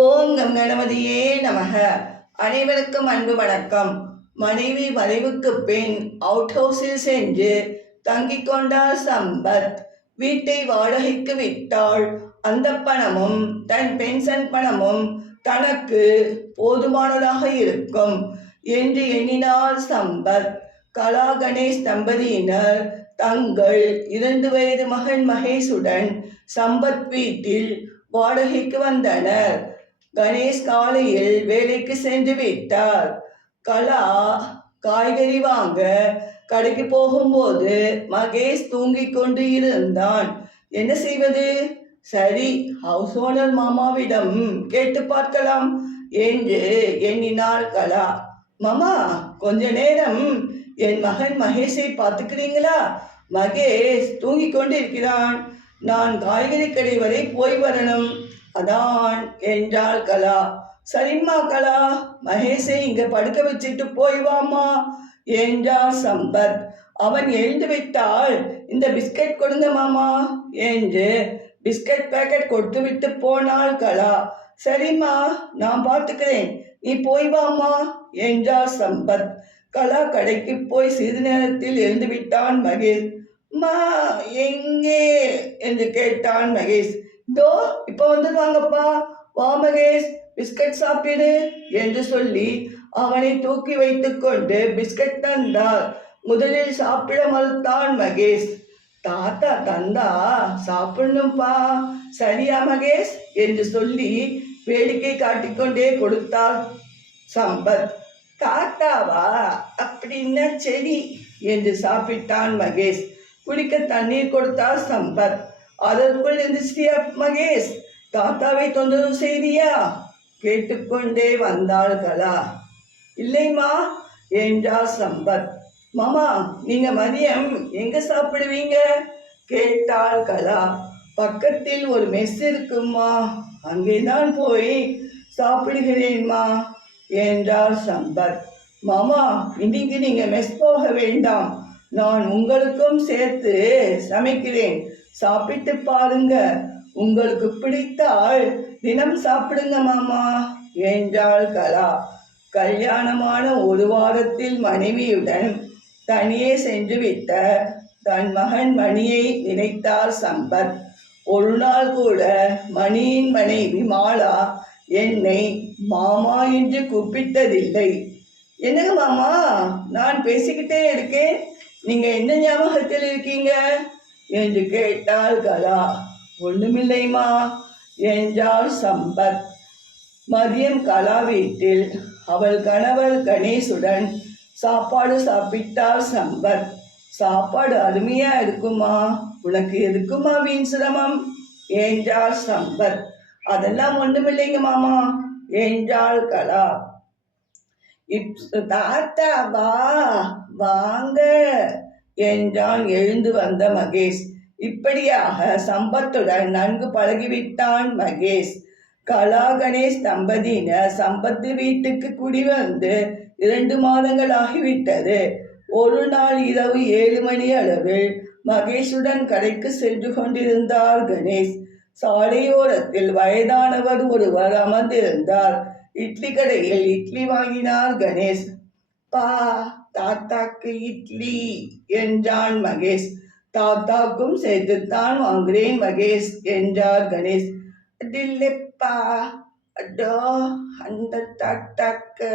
ஓம் come கணபதியே நமக. அனைவருக்கும் அன்பு வணக்கம். மனைவி மறைவுக்கு பின் அவுட் ஹவுஸில் சென்று தங்கிக் கொண்டார் சம்பத். வீட்டை வாடகைக்கு விட்டாள். அந்த பணமும் தன் பென்ஷன் பணமும் தனக்கு போதுமானதாக இருக்கும் என்று எண்ணினார் சம்பத். கலா கணேஷ் தம்பதியினர் தங்கள் 2 வயது மகன் மகேஷுடன் சம்பத் வீட்டில் வாடகைக்கு வந்தனர். கணேஷ் காலையில் வேலைக்கு சென்று விட்டார். கலா காய்கறி வாங்க கடைக்கு போகும்போது மகேஷ் தூங்கிக் கொண்டு இருந்தான். என்ன செய்வது? சரி, ஹவுஸ் ஓனர் மாமாவிடம் கேட்டு பார்க்கலாம் என்று எண்ணினாள் கலா. மாமா, கொஞ்ச நேரம் என் மகன் மகேஷை பார்த்துக்கிறீங்களா? மகேஷ் தூங்கிக் கொண்டு இருக்கிறான். நான் காய்கறி கடை வரை போய் வரணும், அதான் என்றாள் கலா. சரிம்மா கலா, மகேஷை இங்க படுக்க வச்சுட்டு போய் வாமா என்றார் சம்பத். அவன் எழுந்து விட்டால் இந்த பிஸ்கட் கொடுங்க மாமா என்று பிஸ்கட் பேக்கெட் கொடுத்து விட்டு போனாள் கலா. சரிம்மா, நான் பார்த்துக்கிறேன், நீ போய் வாமா என்றார் சம்பத். கலா கடைக்கு போய் சிறிது நேரத்தில் எழுந்து விட்டான் மகேஷ். மா எங்கே என்று கேட்டான் மகேஷ். இதோ இப்போ வந்துடுவாங்கப்பா, வா மகேஷ், பிஸ்கட் சாப்பிடு என்று சொல்லி அவனை தூக்கி வைத்துக் கொண்டு பிஸ்கட் தந்தார். முதலில் சாப்பிட மறுத்தான் மகேஷ். தாத்தா தந்தா சாப்பிடணும்பா. சரியா மகேஷ் என்று சொல்லி வேடிக்கை காட்டிக்கொண்டே கொடுத்தார் சம்பத். தாத்தாவா? அப்படின்னா சரி என்று சாப்பிட்டான் மகேஷ். குடிக்க தண்ணீர் கொடுத்தார் சம்பத். அதற்குள் எந்திரிச்சியா மகேஷ்? தாத்தாவை தொந்தரவு செய்தியா கேட்டுக்கொண்டே வந்தாள் கலா. இல்லைம்மா என்றார் சம்பத். மாமா, நீங்க மதியம் எங்க சாப்பிடுவீங்க கேட்டாள் கலா. பக்கத்தில் ஒரு மெஸ் இருக்குமா, அங்கேதான் போய் சாப்பிடுகிறேன்மா என்றார் சம்பத். மாமா, இன்னைக்கு நீங்க மெஸ் போக வேண்டாம், நான் உங்களுக்கும் சேர்த்து சமைக்கிறேன், சாப்பிட்டு பாருங்க, உங்களுக்கு பிடித்தால் தினம் சாப்பிடுங்க மாமா என்றாள் கலா. கல்யாணமான 1 வாரத்தில் மனைவியுடன் தனியே சென்று விட்ட தன் மகன் மணியை நினைத்தார் சம்பத். ஒரு நாள் கூட மணியின் மனைவி மாலா என்னை மாமா என்று கூப்பிட்டதில்லை. என்னங்க மாமா, நான் பேசிக்கிட்டே இருக்கேன், நீங்க என்ன ஞாபகத்தில் இருக்கீங்க என்று கேட்டாள் கலா. ஒண்ணுமில்லைமா என்றாள் சம்பத். மதியம் கலா வீட்டில் அவள் கணவர் கணேஷுடன் சாப்பாடு சாப்பிட்டார் சம்பத். சாப்பாடு அருமையா இருக்குமா, உனக்கு எதுக்குமா வீண் சிரமம் என்றார் சம்பத். அதெல்லாம் ஒண்ணுமில்லைங்க மாமா என்றாள் கலா. தாத்தா வா வாங்க என்றான் எழுந்து வந்த மகேஷ். இப்படியாக சம்பத்துடன் நன்கு பழகிவிட்டான் மகேஷ். கலா கணேஷ் தம்பதியினர் சம்பத்து வீட்டுக்கு குடி வந்து 2 மாதங்கள் ஆகிவிட்டது. ஒரு நாள் இரவு 7 மணி அளவில் மகேஷுடன் கடைக்கு சென்று கொண்டிருந்தார் கணேஷ். சாலையோரத்தில் வயதானவர் ஒருவர் அமர்ந்திருந்தார். இட்லி கடையில் இட்லி வாங்கினார் கணேஷ். பா, தாத்தாக்கு இட்லி என்றான் மகேஷ். தாத்தாக்கும் சேர்த்துத்தான் வாங்குறேன் மகேஷ் என்றார் கணேஷ். அதில்லைப்பா, அதோ அந்த தாத்தாக்கு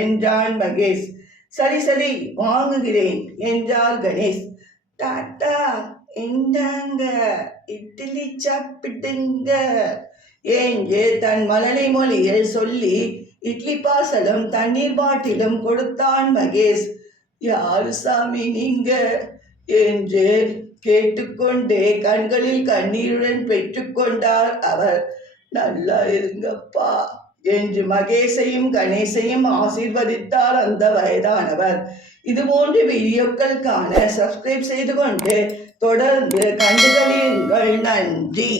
என்றான் மகேஷ். சரி சரி, வாங்குகிறேன் என்றார் கணேஷ். தாத்தா இந்தாங்க, இட்லி சாப்பிடுங்க என்று தன் மழலை மொழியில் சொல்லி இட்லி பார்சலும் தண்ணீர் பாட்டிலும் கொடுத்தான் மகேஷ். யாரு சாமி நீங்க என்று கேட்டுக்கொண்டே கண்களில் கண்ணீருடன் பெற்றுக்கொண்டார் அவர். நல்லா இருங்கப்பா என்று மகேஷையும் கணேசையும் ஆசீர்வதித்தார் அந்த வயதானவர். இதுபோன்ற வீடியோக்கள் காண சப்ஸ்கிரைப் செய்து கொண்டு தொடர்ந்து கண்டுகளியுங்கள். நன்றி.